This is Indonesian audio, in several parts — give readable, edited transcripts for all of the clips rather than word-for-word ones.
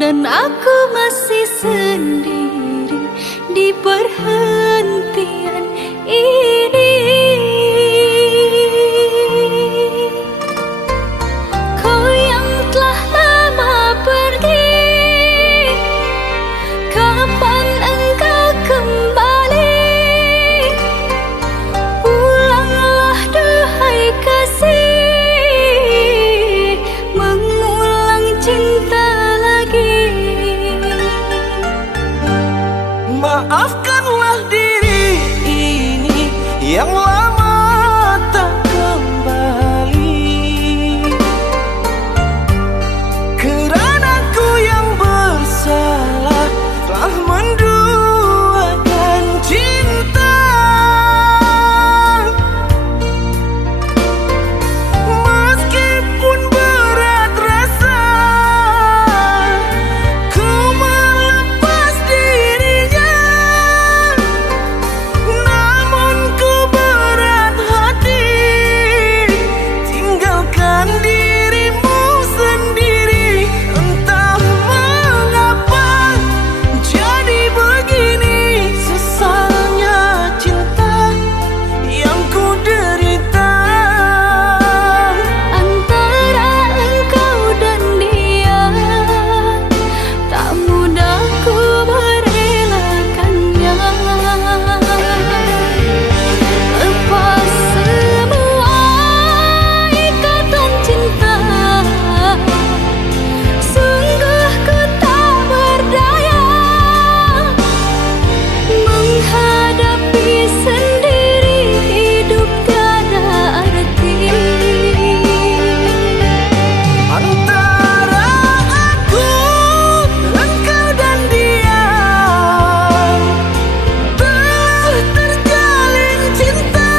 dan aku masih sendiri di perhentian ini. Kau yang telah lama pergi, kapan engkau kembali? Pulanglah duhai kasih, mengulang cinta lagi. Maafkanlah diri ini yang lama tak kembali, kerana ku yang bersalah telah menduakan cinta. Meskipun berat rasa ku melepas dirinya, namun ku berat hati tinggalkan dirimu sendiri. Entah mengapa jadi begini, sesalnya cinta yang ku derita. Antara engkau dan dia, tak mudah ku merelakannya. Lepas semua ikatan cinta, sungguh ku tak berdaya menghadapi sendiri hidup tiada arti. Antara aku, engkau dan dia telah terjalin cinta.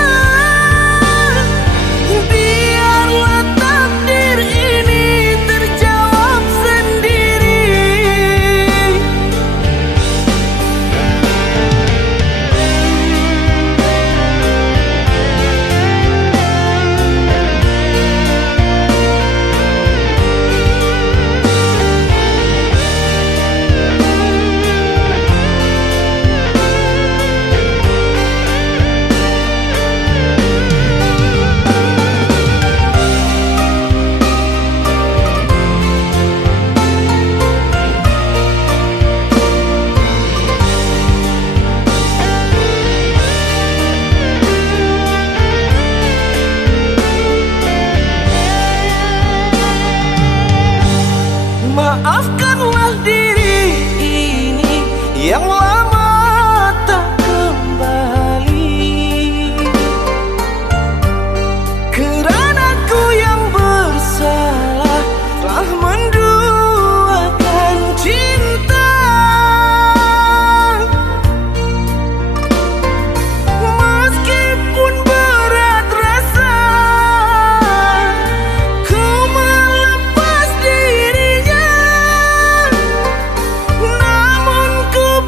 Biarlah takdir ini terjawab sendiri. Maafkanlah diri ini yang lama tak kembali, kerana ku yang bersalah telah menduakan cinta. Meskipun berat rasa ku melepas dirinya, namun ku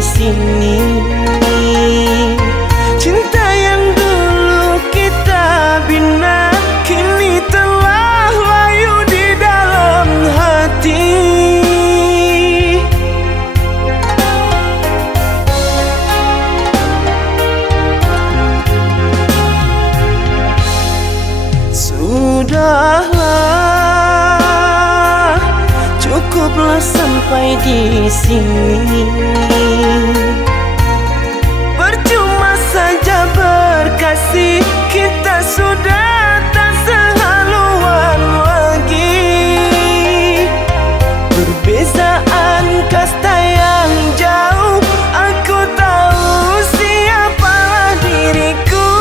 sini. Cinta yang dulu kita bina kini telah layu di dalam hati. Sudahlah, cukuplah sampai di sini. Percuma saja berkasih, kita sudah tak sehaluan lagi. Perbezaan kasta yang jauh, aku tahu siapalah diriku.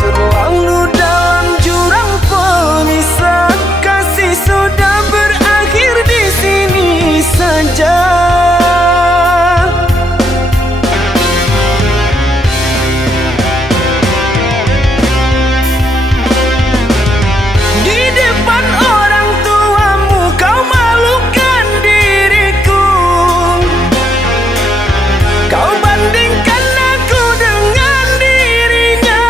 Terlalu dalam jurang pemisah, kasih sudah berakhir di sini saja. Di depan orang tuamu kau malukan diriku. Kau bandingkan aku dengan dirinya.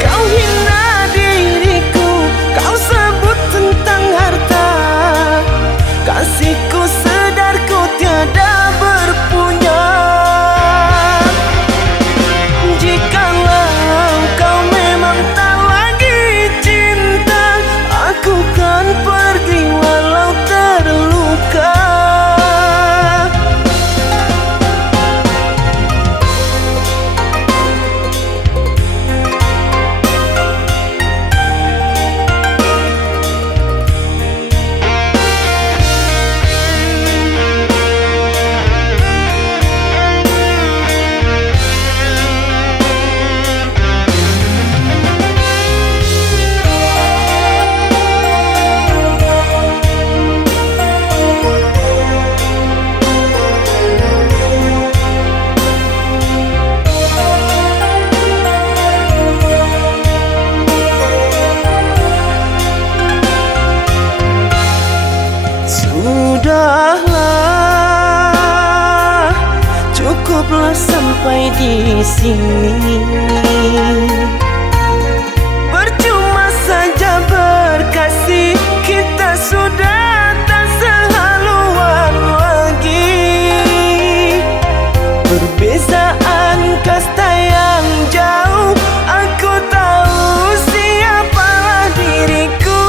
Kau hina diriku, kau sebut tentang harta. Kasihku sedarku tiada berpunya. Jikalau kau memang tak lagi cinta, aku kan pergi walau terluka. Sudahlah, cukuplah sampai di sini. Percuma saja berkasih, kita sudah tak sehaluan lagi. Perbezaan kasta yang jauh, aku tahu siapalah diriku.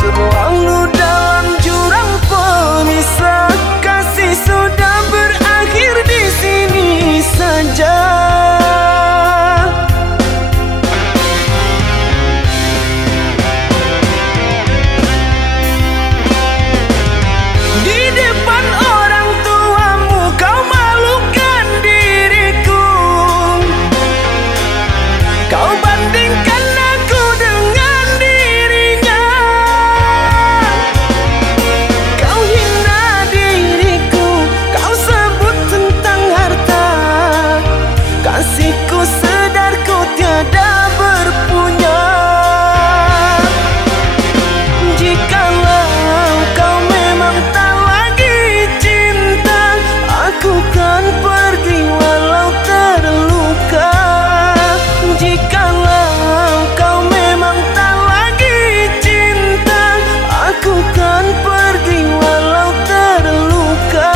Terlalu dalam jurang pemisah, kasih sudah berakhir di sini saja. Di depan orang tuamu kau malukan diriku. Kau bandingkan aku dengan dirinya. Kau hina diriku, kau sebut tentang harta. Kasihku sedarku tiada berpunya. Jikalau kau memang tak lagi cinta, aku kan pergi walau terluka. Jikalau kau memang tak lagi cinta, aku kan pergi walau terluka.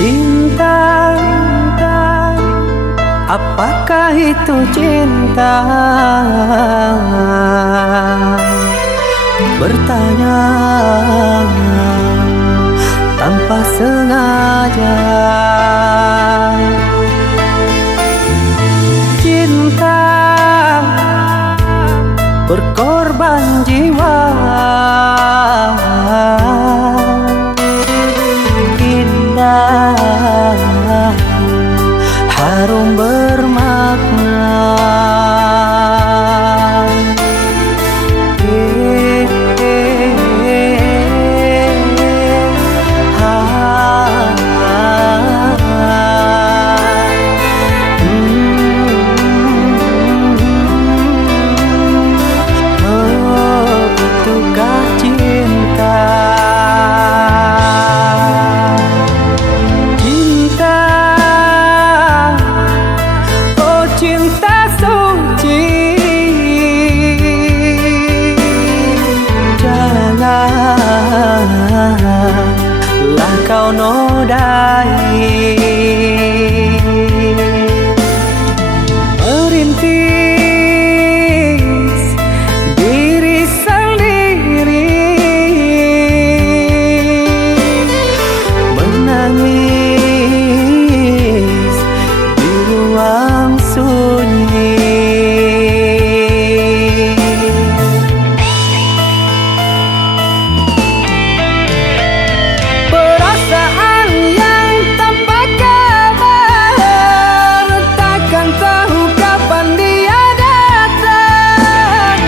Cinta Apakah itu cinta? Bertanya tanpa sengaja. Cinta berkorban jiwa, indah, harum bermakna. Itukah cinta? Cinta, oh cinta suci, janganlah kau nodai. Merintis diri sendiri, menangis di ruang sunyi. Perasaan yang tanpa kabar, takkan tahu kapan dia datang.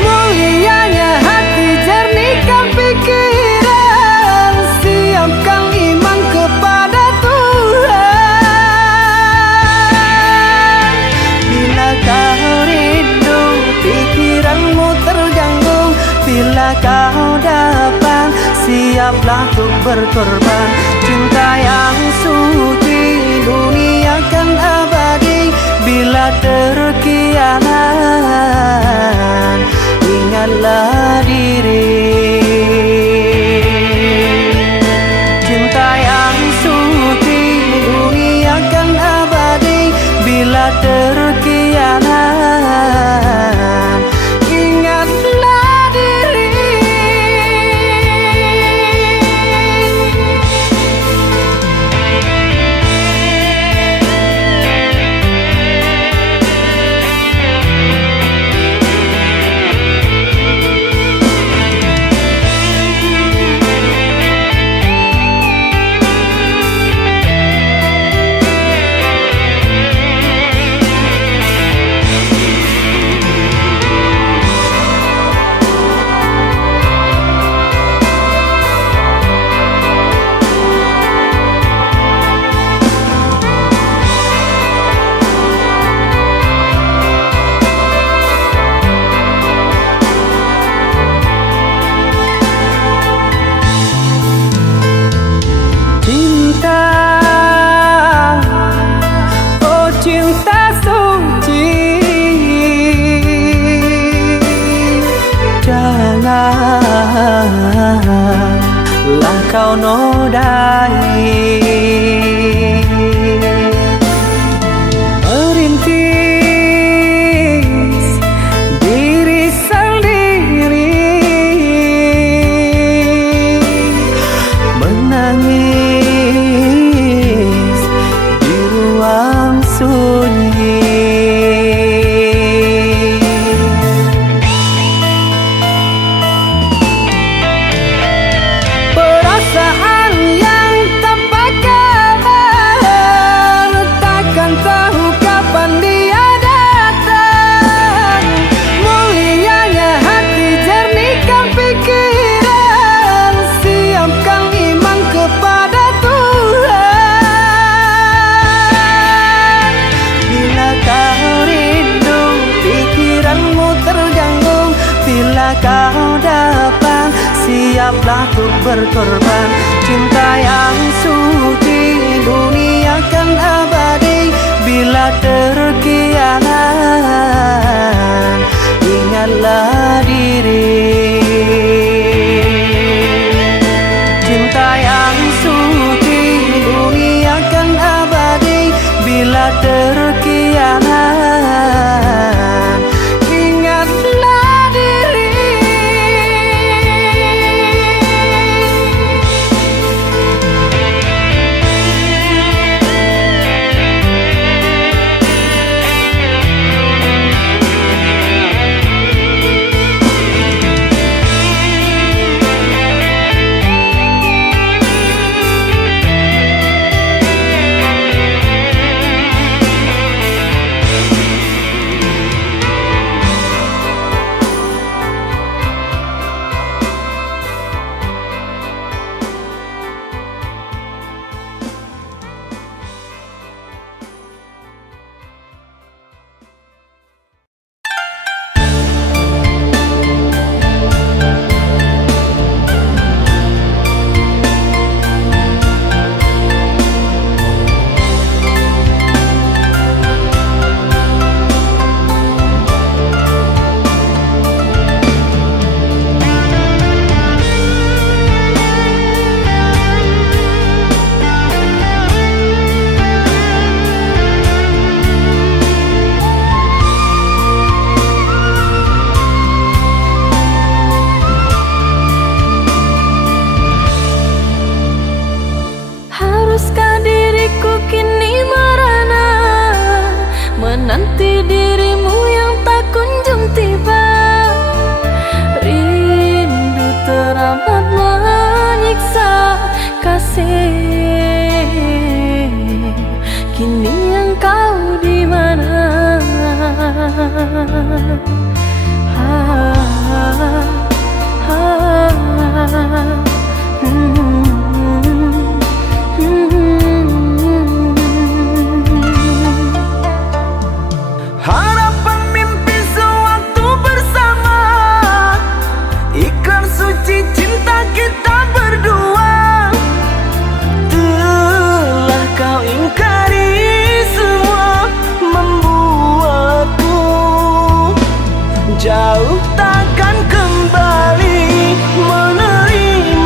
Mulianya hati, jernihkan pikiran, siapkan iman kepada Tuhan. Bila kau rindu, pikiranmu terganggu, bila kau dapat, siaplah untuk berkorban. Cinta yang suci, dunia kan abadi. Bila terkianat, ingatlah diri. Cinta yang suci, dunia kan abadi. Bila terkianat, ingatlah diri. Cinta, oh cinta suci, janganlah kau nodai. Merintis diri sendiri, menangis di ruang sunyi. Perasaan yang tanpa kabar, takkan tahu kapan dia datang. Mulianya hati, jernihkan pikiran, siapkan iman kepada Tuhan. Bila kau rindu, pikiranmu terganggu, bila kau dapat, siaplah untuk berkorban. Cinta yang suci, dunia kan abadi. Bila terkianat, ingatlah diri. Cinta yang suci, dunia kan abadi. Bila terkianat, Jati dirimu yang tak kunjung tiba. Rindu teramat menyiksa kasih. Kini engkau di mana? Harapan mimpi sewaktu bersama, ikrar suci cinta kita berdua. Telah kau ingkari semua, membuatku jauh takkan kembali menerima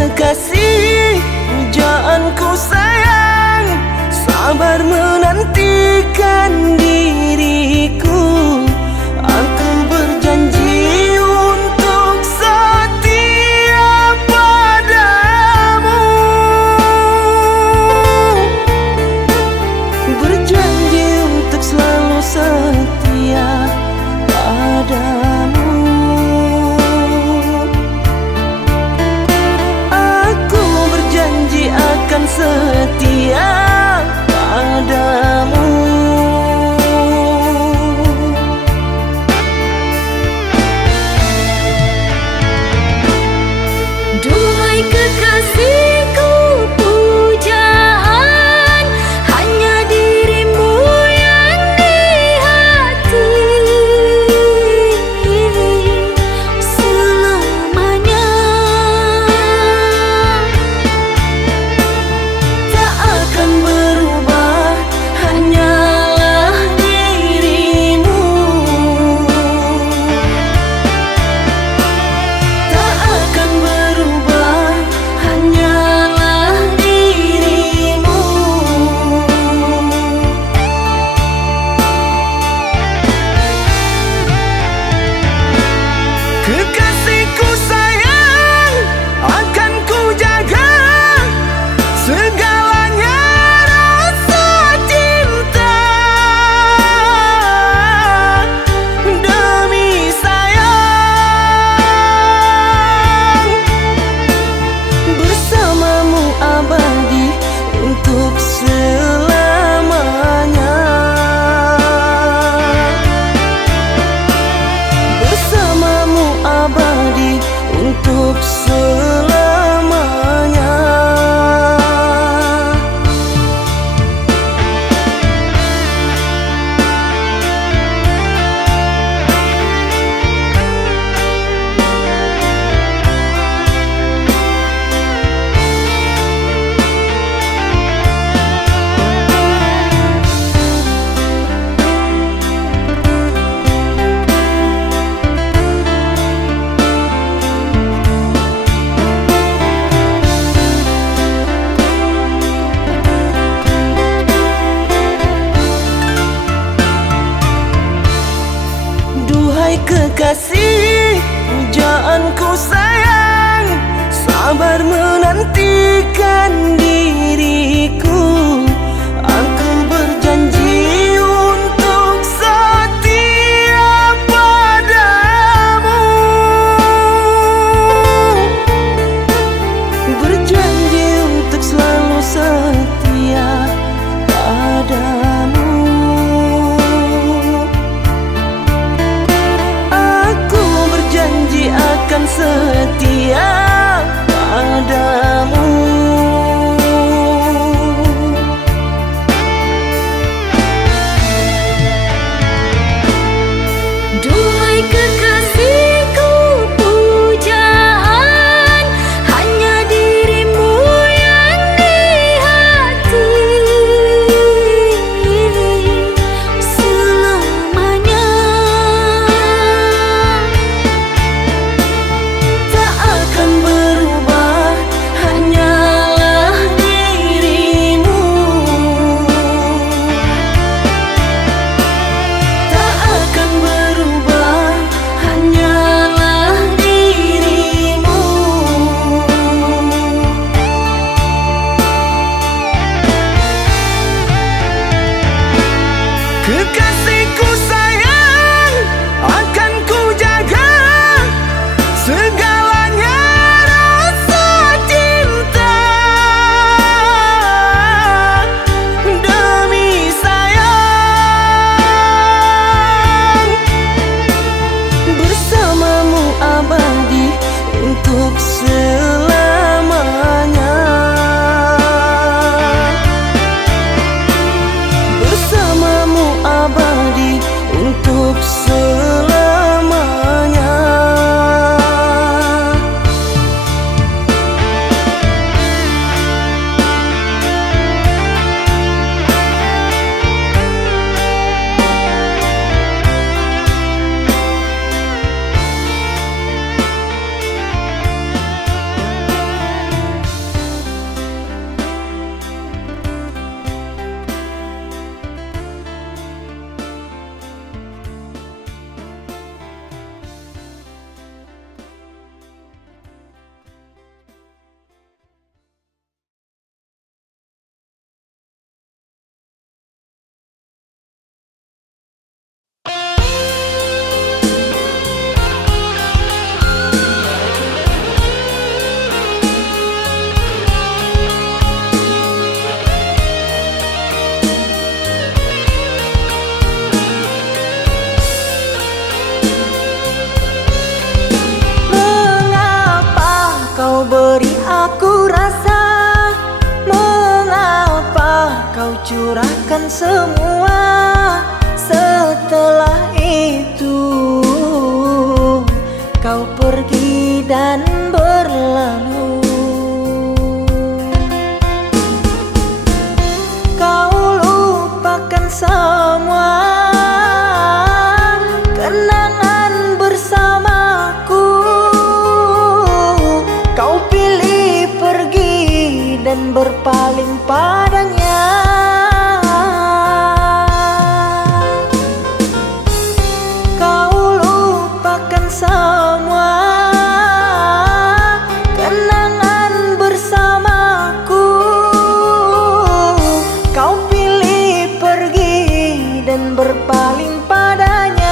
kekasih, pujaanku sayang, sabar menantikan diriku. Aku berjanji untuk setia padamu, berjanji untuk selalu setia padamu. Aku berjanji akan setia padamu. Duhai kekasihku, pujaan hanya dirimu yang di hati selamanya. Tak akan berubah, hanyalah dirimu. Tak akan berubah, hanyalah dirimu. Kekasihku sayang, akan ku jaga segalanya rasa cinta. Demi sayang, bersamamu abadi untuk selamanya. Bersamamu abadi untuk selamanya. Duhai kekasih, pujaanku sayang, sabar menantikan diriku. Aku berjanji untuk setia padamu, berjanji untuk selalu setia padamu. Aku berjanji akan setia padamu. curahkan semua. Setelah itu kau pergi dan berlalu. Kau lupakan semua kenangan bersamaku. Kau pilih pergi dan berpaling padanya. Kau lupakan semua kenangan bersamaku. Kau pilih pergi dan berpaling padanya.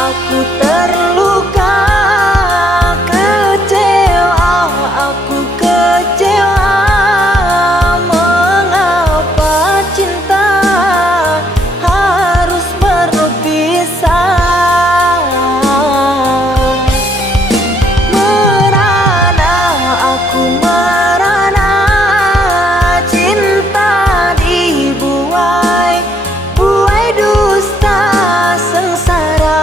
Aku terluka, kecewa, aku kecewa. Mengapa cinta harus berpisah? Merana, aku merana, cinta dibuai, buai dusta sengsara.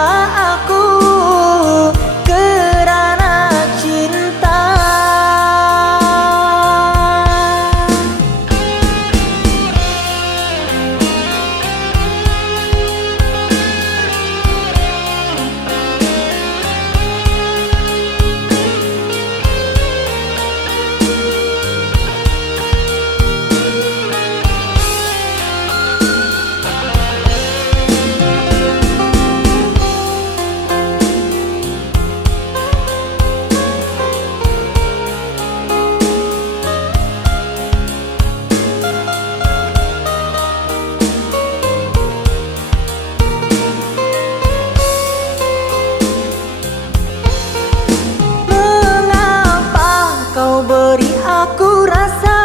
Beri aku rasa,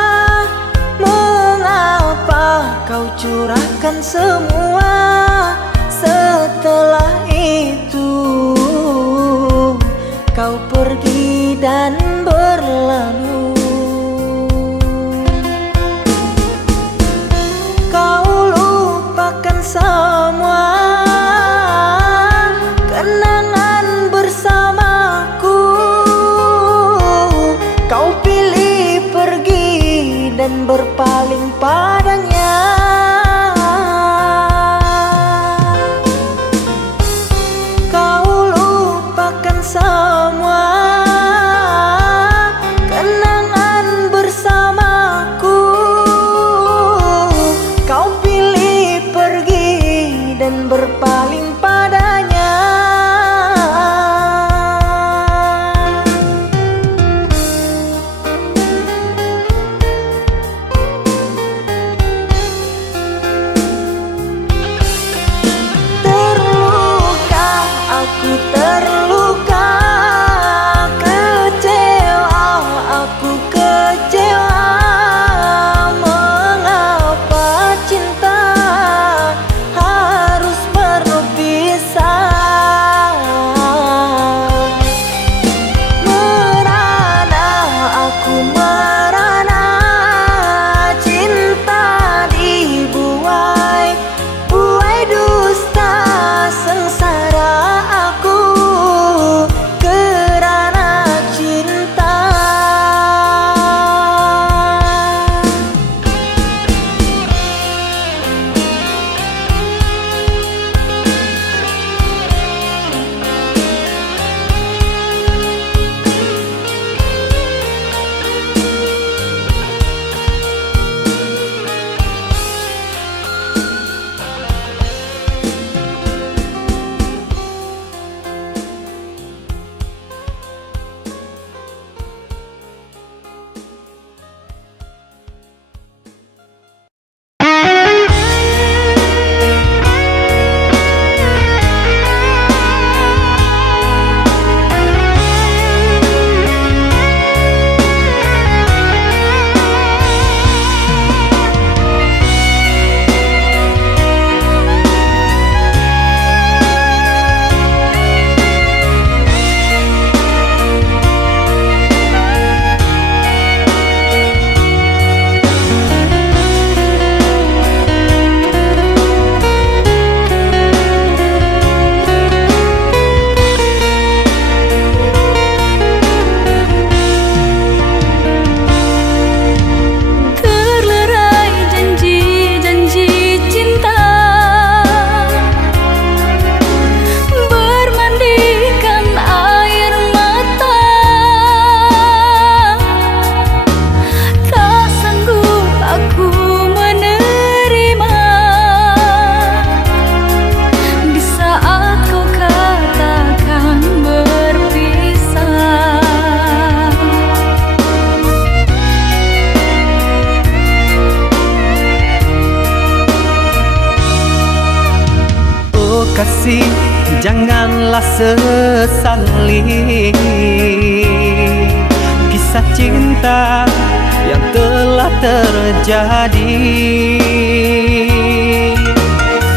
mengapa kau curahkan semua? Setelah itu kau pergi dan berlalu. Kau lupakan semua kenangan bersamaku. Kau pilih pergi dan berpaling padanya. Kau lupakan semua kenangan bersamaku. Kau pilih pergi dan berpaling padanya. Aku terluka, kecewa, aku kecewa. Mengapa cinta harus berpisah? kasih, janganlah sesali kisah cinta yang telah terjadi.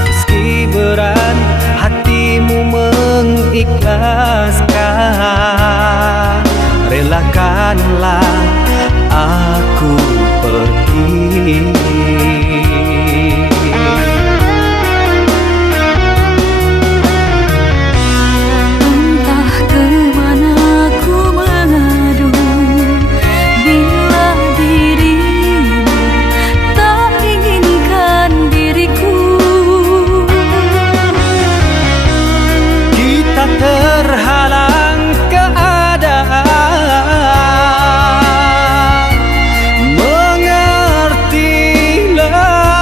Meski berat hatimu mengikhlaskan, relakanlah aku pergi. Entah kemana ku mengadu bila dirimu tak inginkan diriku. Kita terhalang keadaan, mengertilah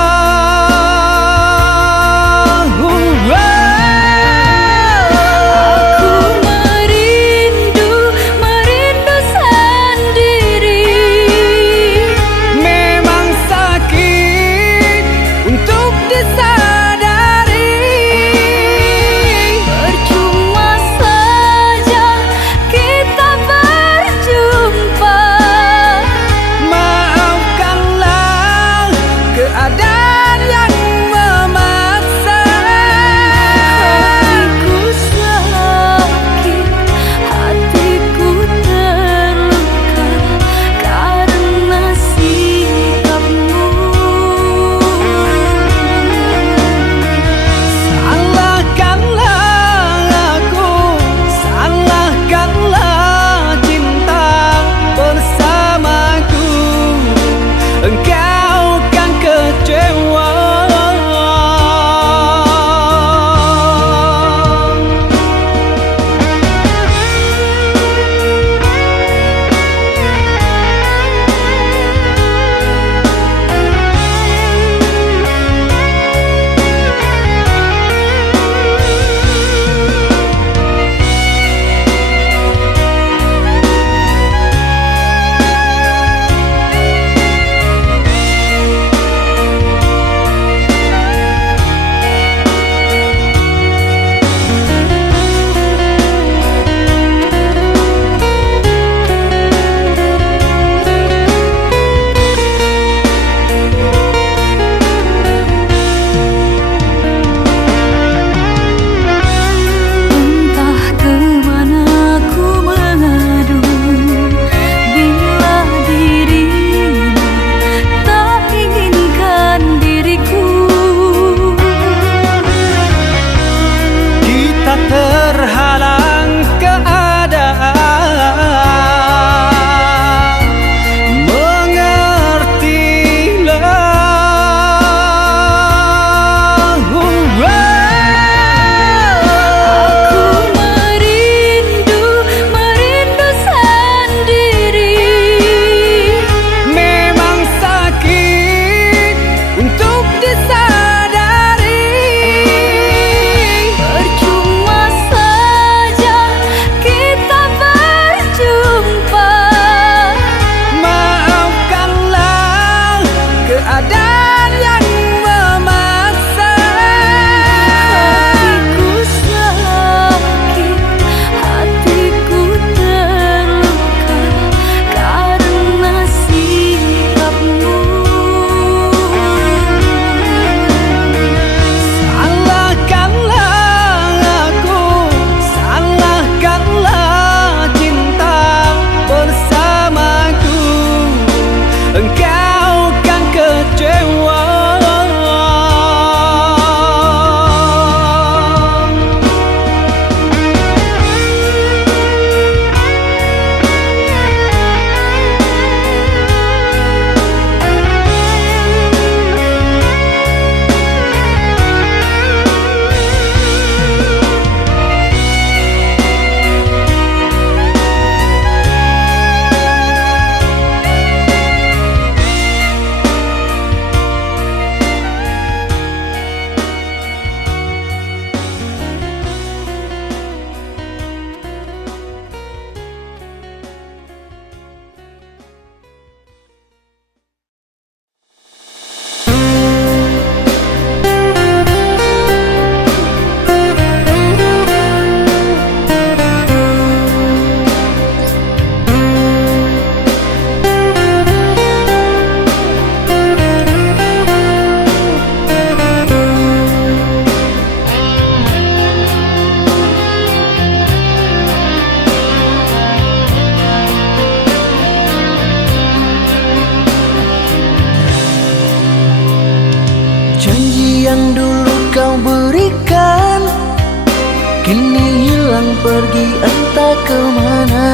hilang pergi entah kemana.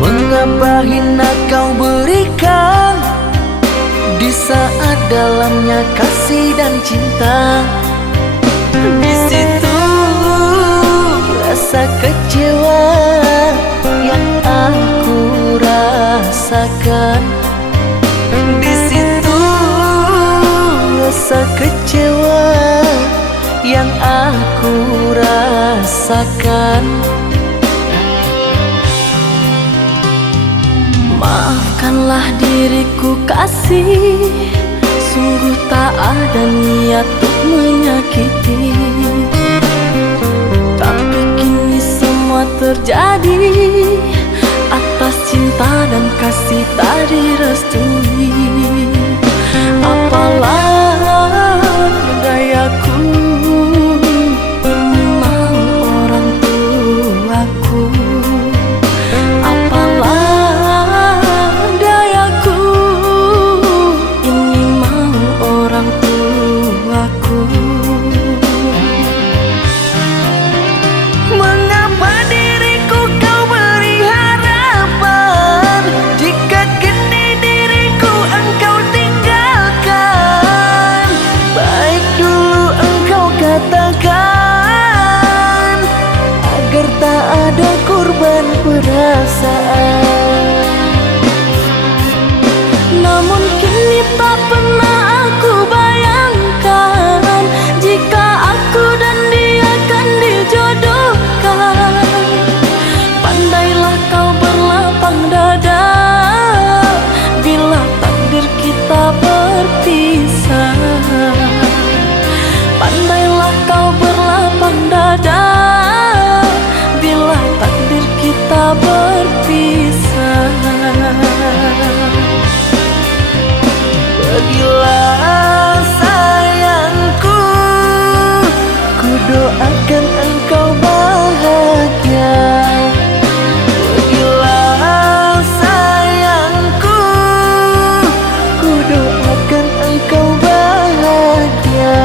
Mengapa hina kau berikan di saat dalamnya kasih dan cinta. Di situ rasa kecewa yang aku rasakan. Di situ rasa kecewa yang aku rasakan. Maafkanlah diriku kasih, sungguh tak ada niat untuk menyakiti. Tapi kini semua terjadi atas cinta dan kasih tak direstui. Apalah dayaku, ini mau orang tuaku. Apalah dayaku, ini mau orang tuaku. Mengapa diriku kau beri harapan jika kini diriku engkau tinggalkan? Baik dulu engkau katakan Agar tak ada korban perasaan. Namun kini tak pernah aku bayangkan jika aku dan dia akan dijodohkan. Pandailah kau berlapang dada bila takdir kita berpisah. Pandailah kau berlapang dada bila takdir kita berpisah. Pergilah sayangku, Ku doakan engkau bahagia. pergilah sayangku. Ku doakan engkau bahagia.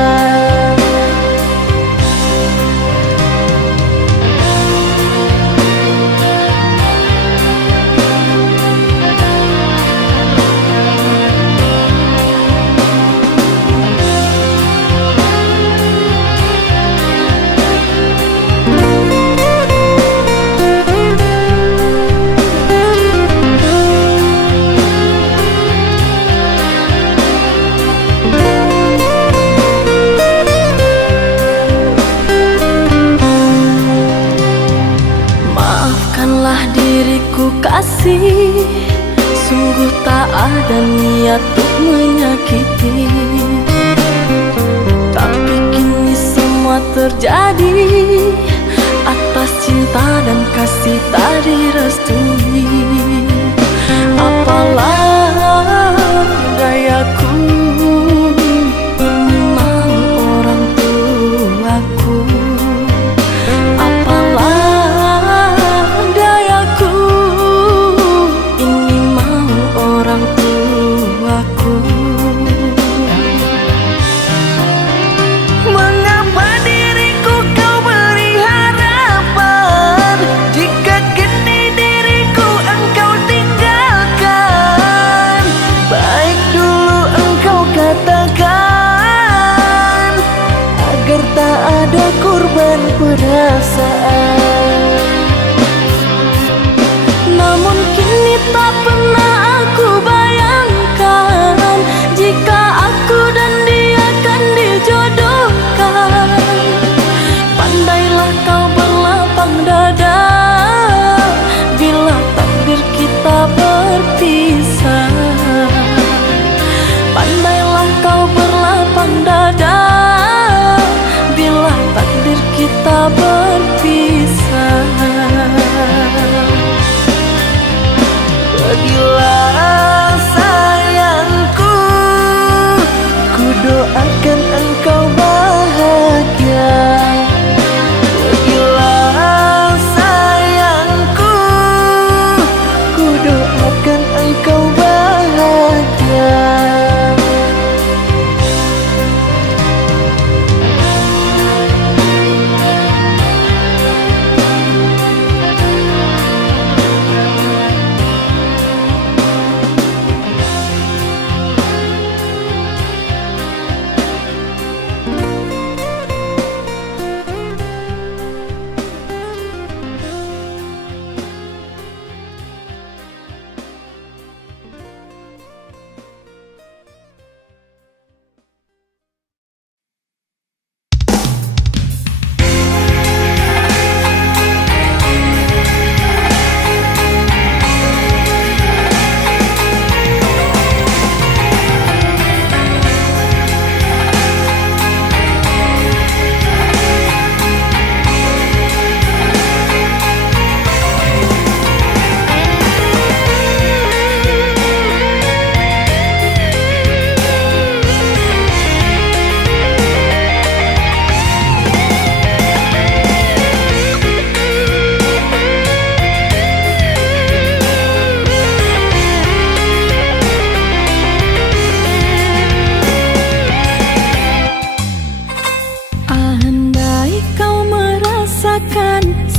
Maafkanlah diriku kasih, sungguh tak ada niat untuk menyakiti. Tapi kini semua terjadi atas cinta dan kasih tak direstui. Apalah dayaku, ini mau orang tuaku. Apalah dayaku, ini mau orang tuaku. Mengapa diriku kau beri harapan jika kini diriku engkau tinggalkan? Baik dulu engkau katakan Agar tak ada korban perasaan. Namun kini tak pernah aku bayangkan jika aku dan dia akan dijodohkan. Pandailah kau berlapang dada bila takdir kita berpisah. Pandailah kau berlapang dada bila takdir kita berpisah.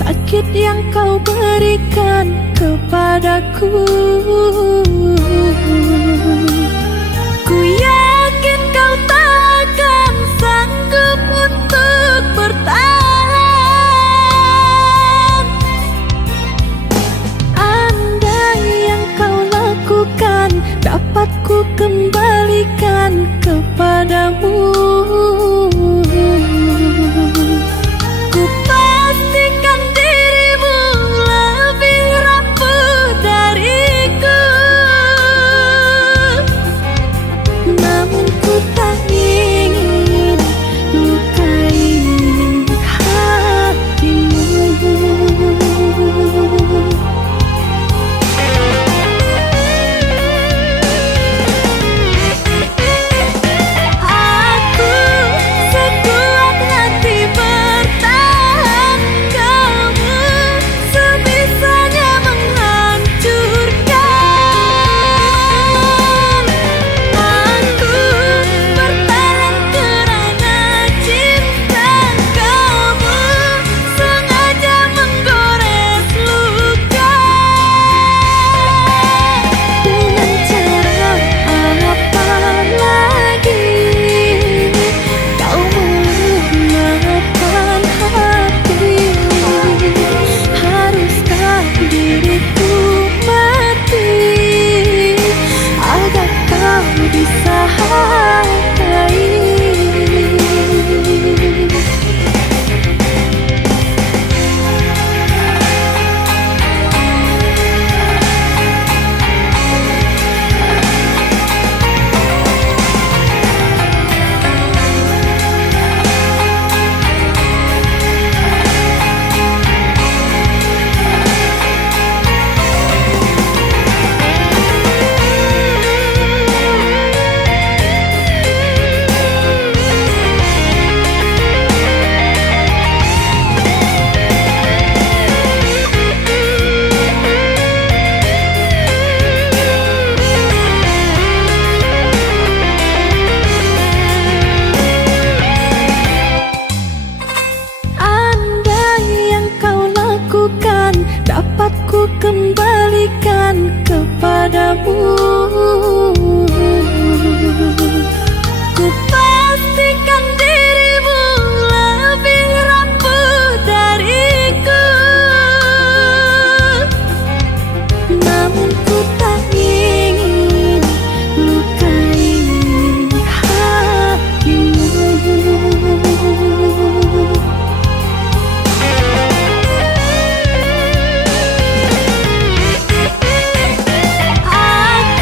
sakit yang kau berikan kepadaku. Ku yakin kau takkan sanggup untuk bertahan. Andai yang kau lakukan dapat ku kembalikan kepadamu, ku pastikan dirimu lebih rapuh dariku. Namun ku tak ingin lukai hatimu. Aku sekuat hati bertahan, kamu sebisanya menghancurkan. Aku bertahan kerana cinta, kamu sengaja menggores luka. Dengan cara apa lagi kau menggunakan hati? Haruskah diriku mati agar kau bisa hargai? Andai yang kau lakukan dapat ku kembalikan kepadamu, ku pastikan dirimu lebih rapuh dariku. Namun ku tak ingin lukai hatimu. Aku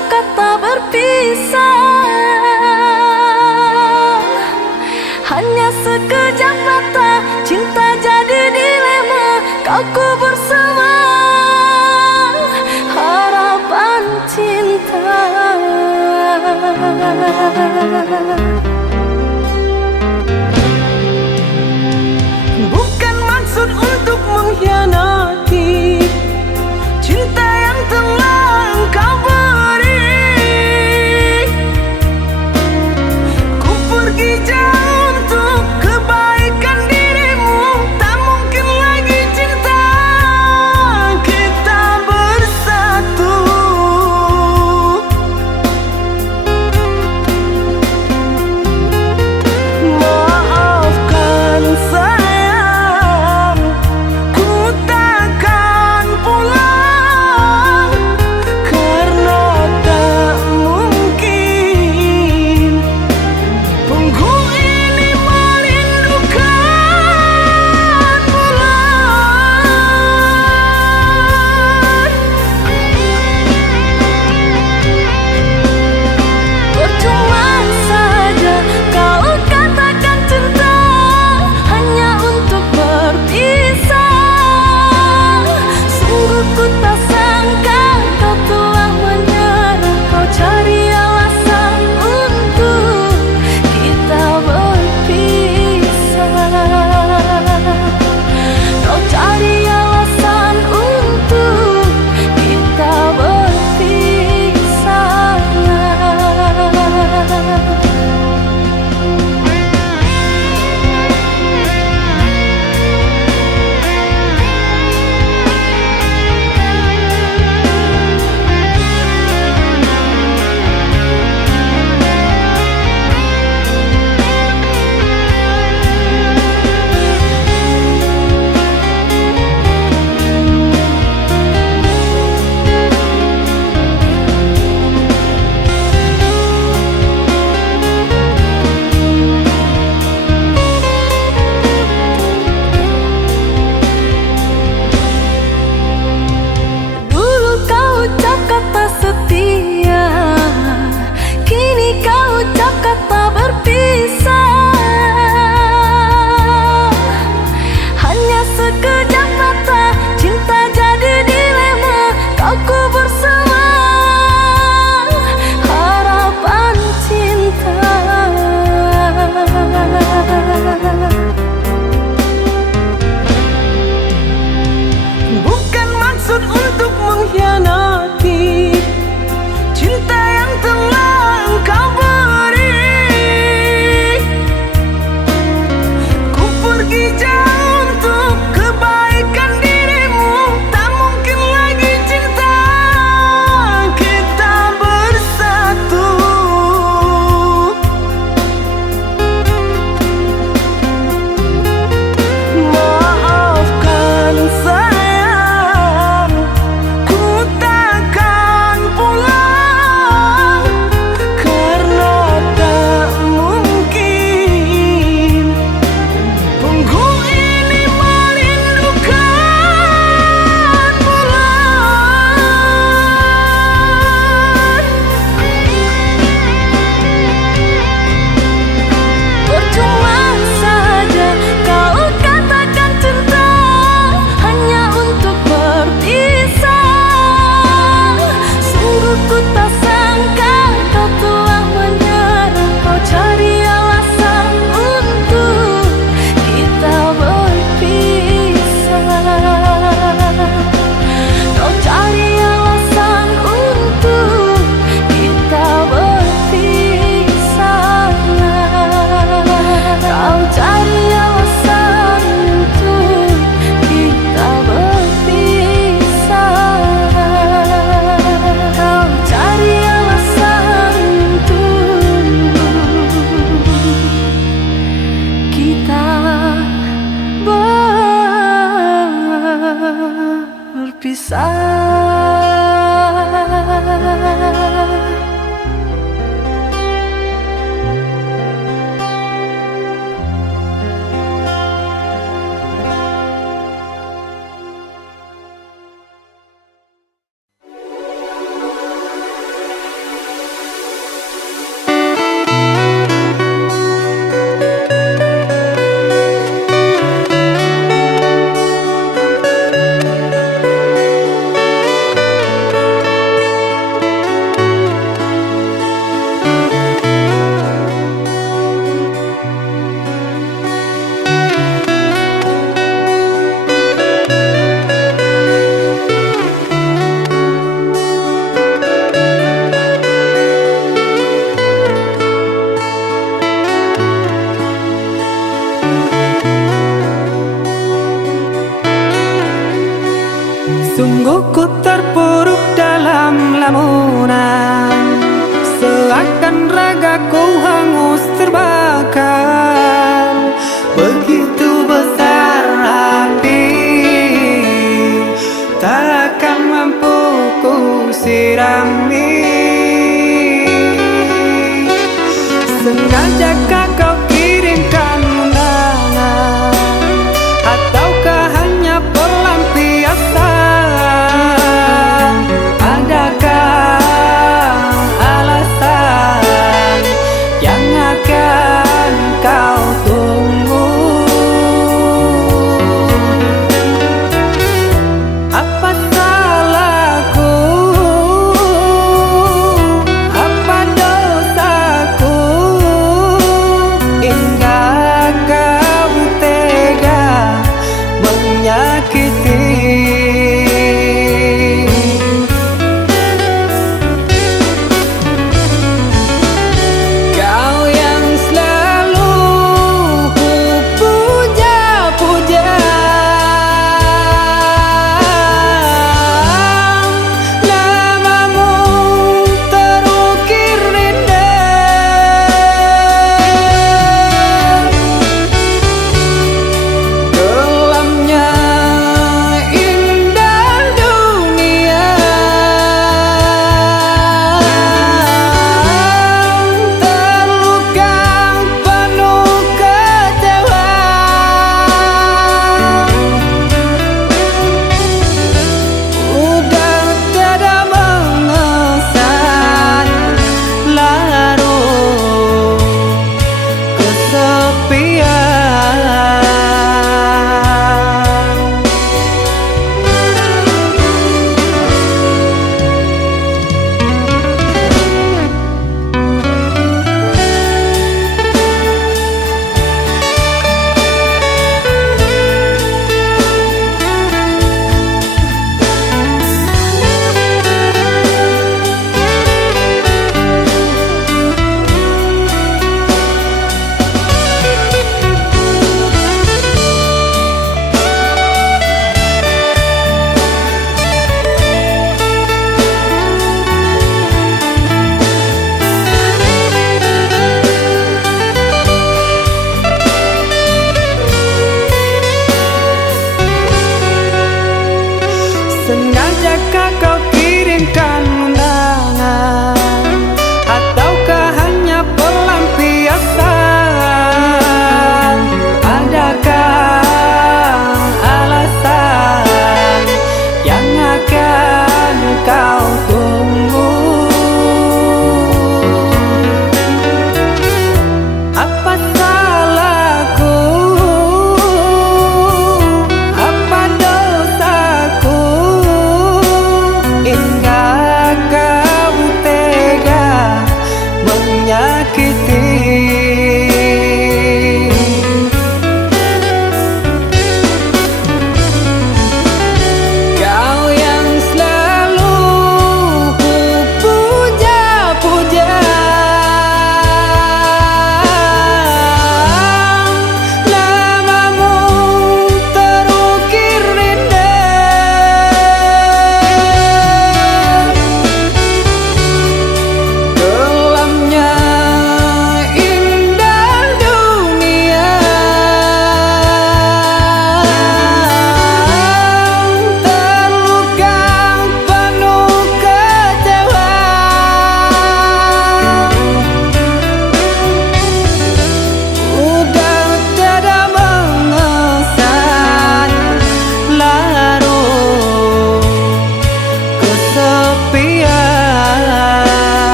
sepakat tak berpisah. Hanya sekejap mata, cinta jadi dilema. Kau kubur semua harapan cinta. Bukan maksud untuk mengkhianati cinta yang telah engkau beri. Ku pergi jauh untuk kebaikan dirimu. Tak mungkin lagi cinta kita bersatu.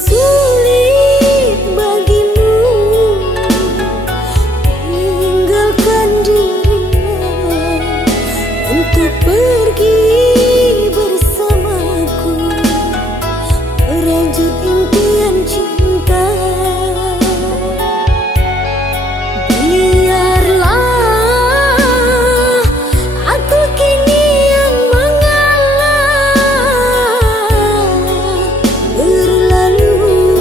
sulit bagimu tinggalkan dirinya untuk pergi bersamaku merajut impian cinta. Biarlah aku kini yang mengalah, berlalu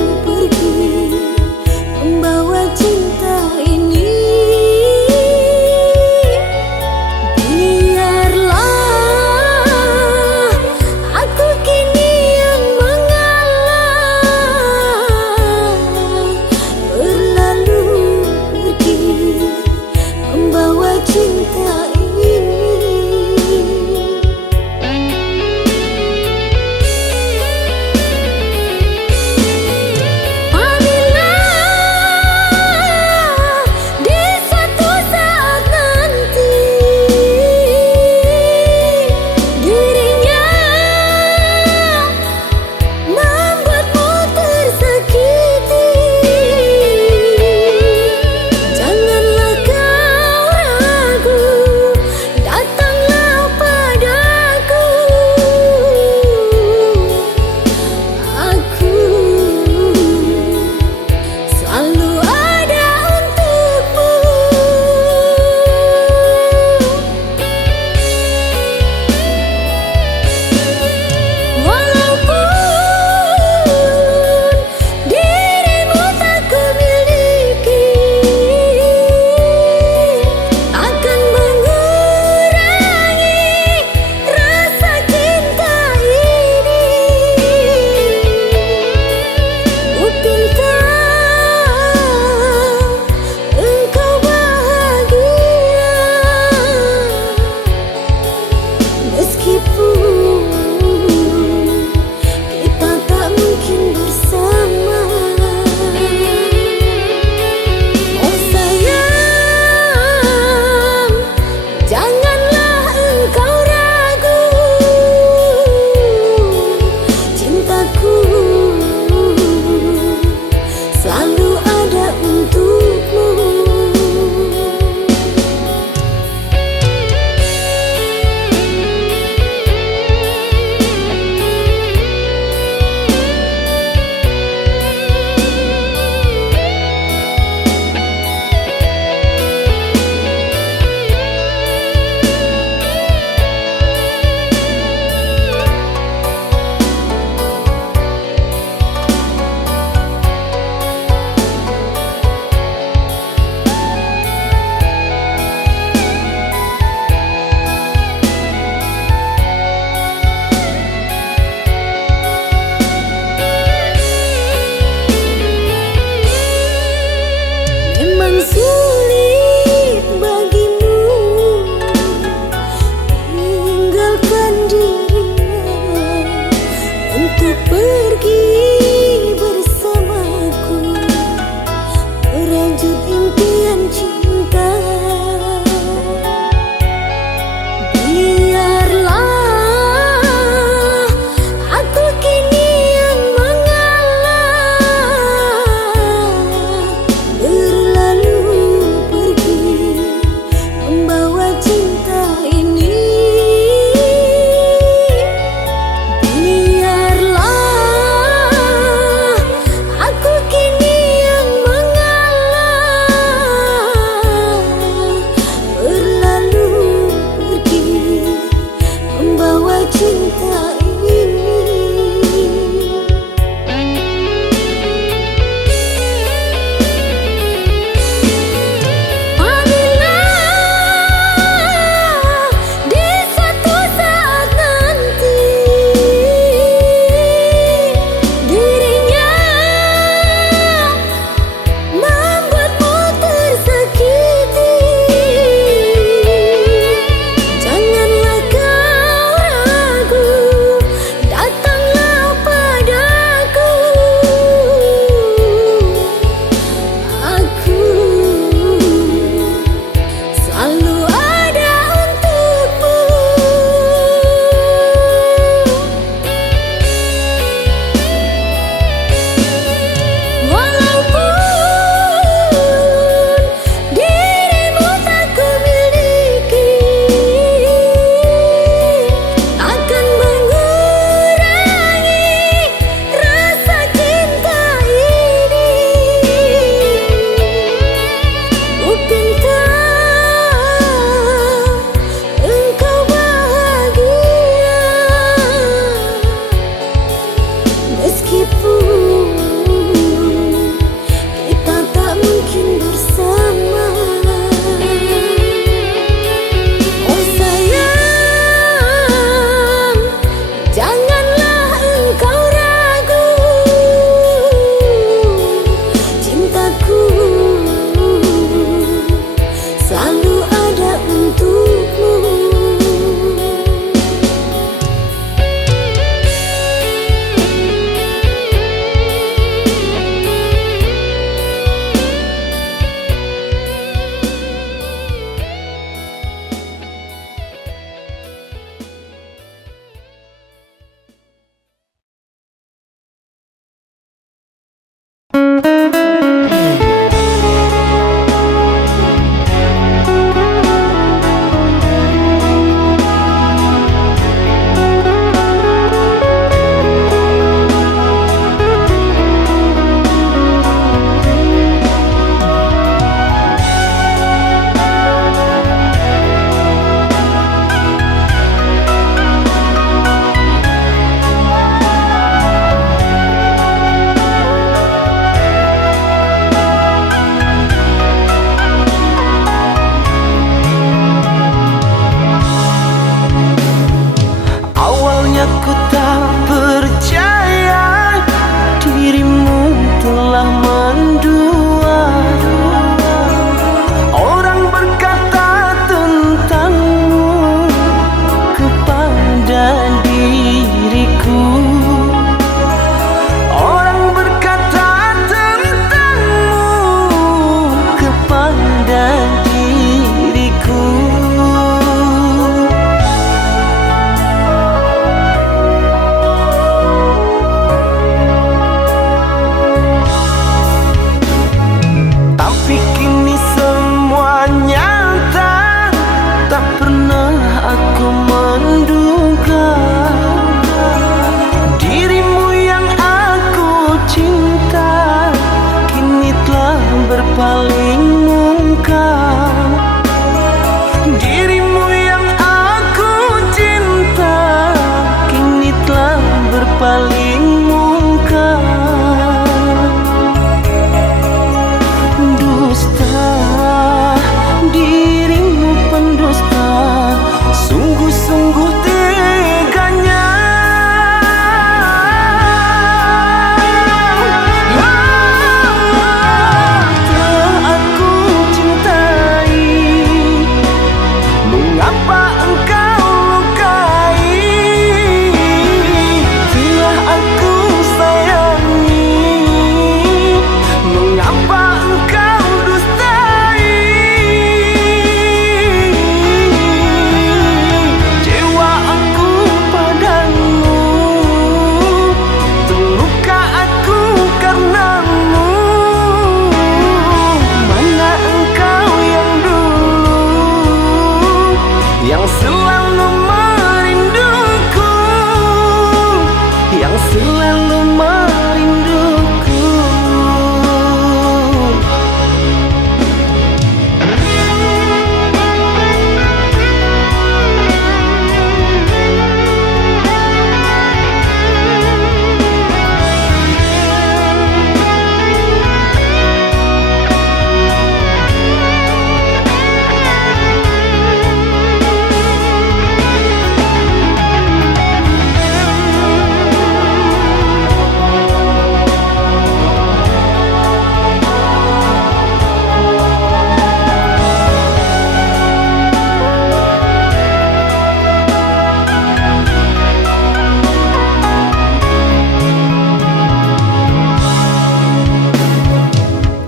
selalu merinduku.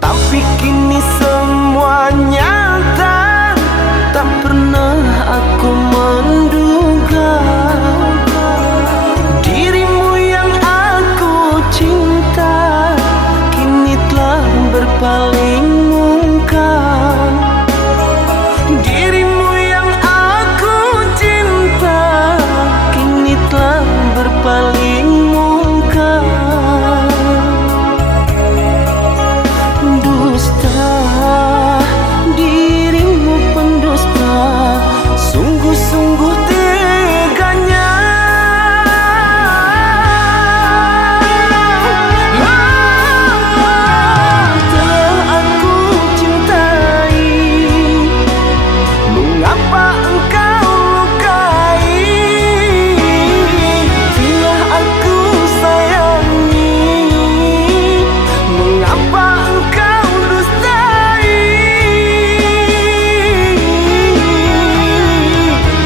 Tapi kini semuanya tak pernah aku menduga dirimu yang aku cinta kini telah berpaling muka. Dirimu yang aku cinta kini telah berpaling muka. Dusta, dirimu pendusta, sungguh-sungguh teganya. Telah aku cintai, mengapa engkau lukai? Telah aku sayangi, mengapa engkau dustai?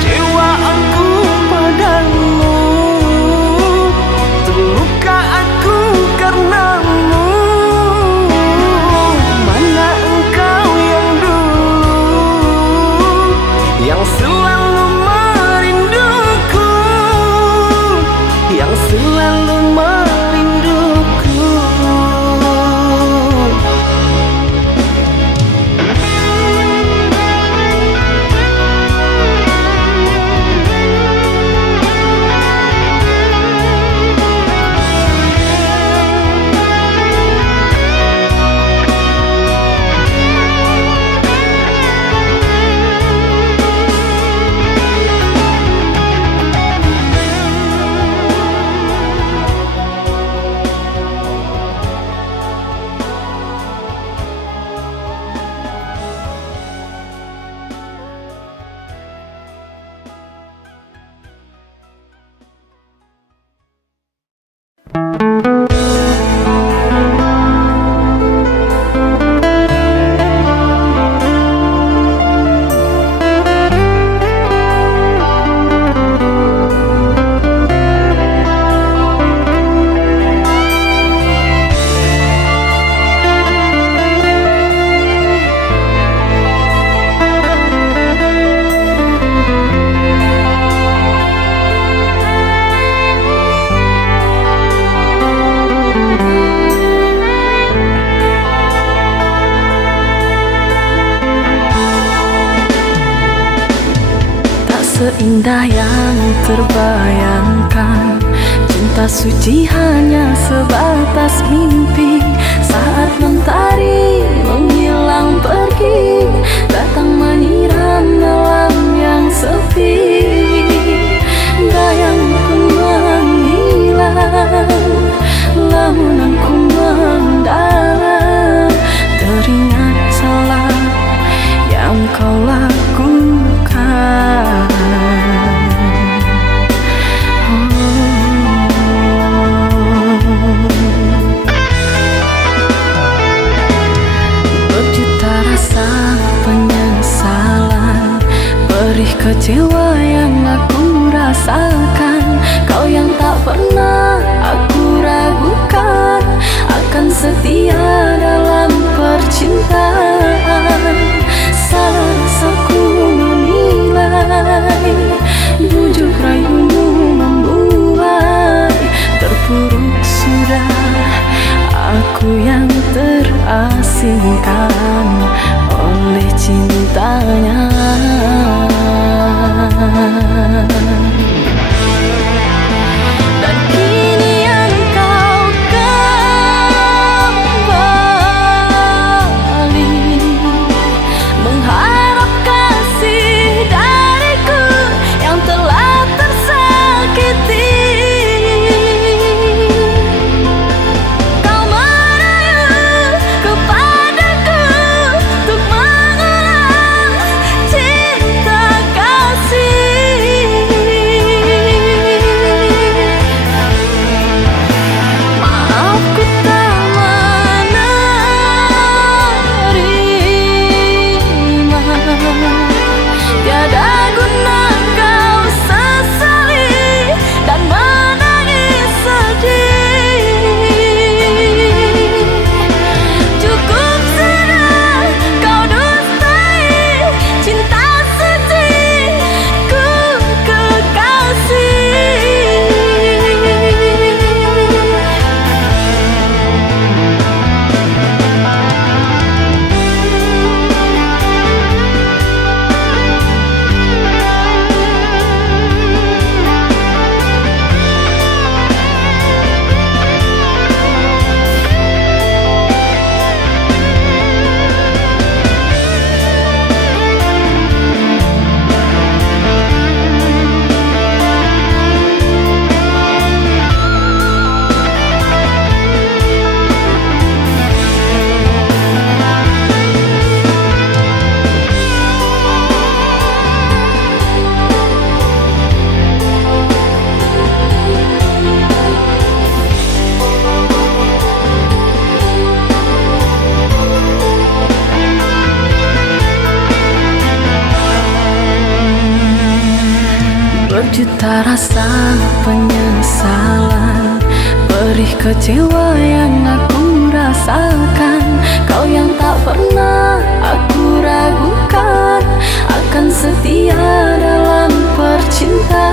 Jiwa aku padamu, terluka aku karenamu. Mana engkau yang dulu, yang selalu merinduku, yang selalu merinduku. Seindah yang terbayangkan, cinta suci hanya sebatas mimpi. Saat mentari menghilang pergi, datang menyiram malam yang sepi. Dayang pun menghilang, lamunanku mendalam. Teringat salah yang kau lakukan. Penyesalan, perih kecewa yang aku rasakan. Kau yang tak pernah aku ragukan, akan setia dalam percintaan. Salah aku menilai, bujuk rayumu membuai. Terpuruk sudah aku yang terasingkan oleh cintanya. Dan kini engkau berjuta rasa penyesalan, perih kecewa yang aku rasakan. Kau yang tak pernah aku ragukan akan setia dalam percintaan.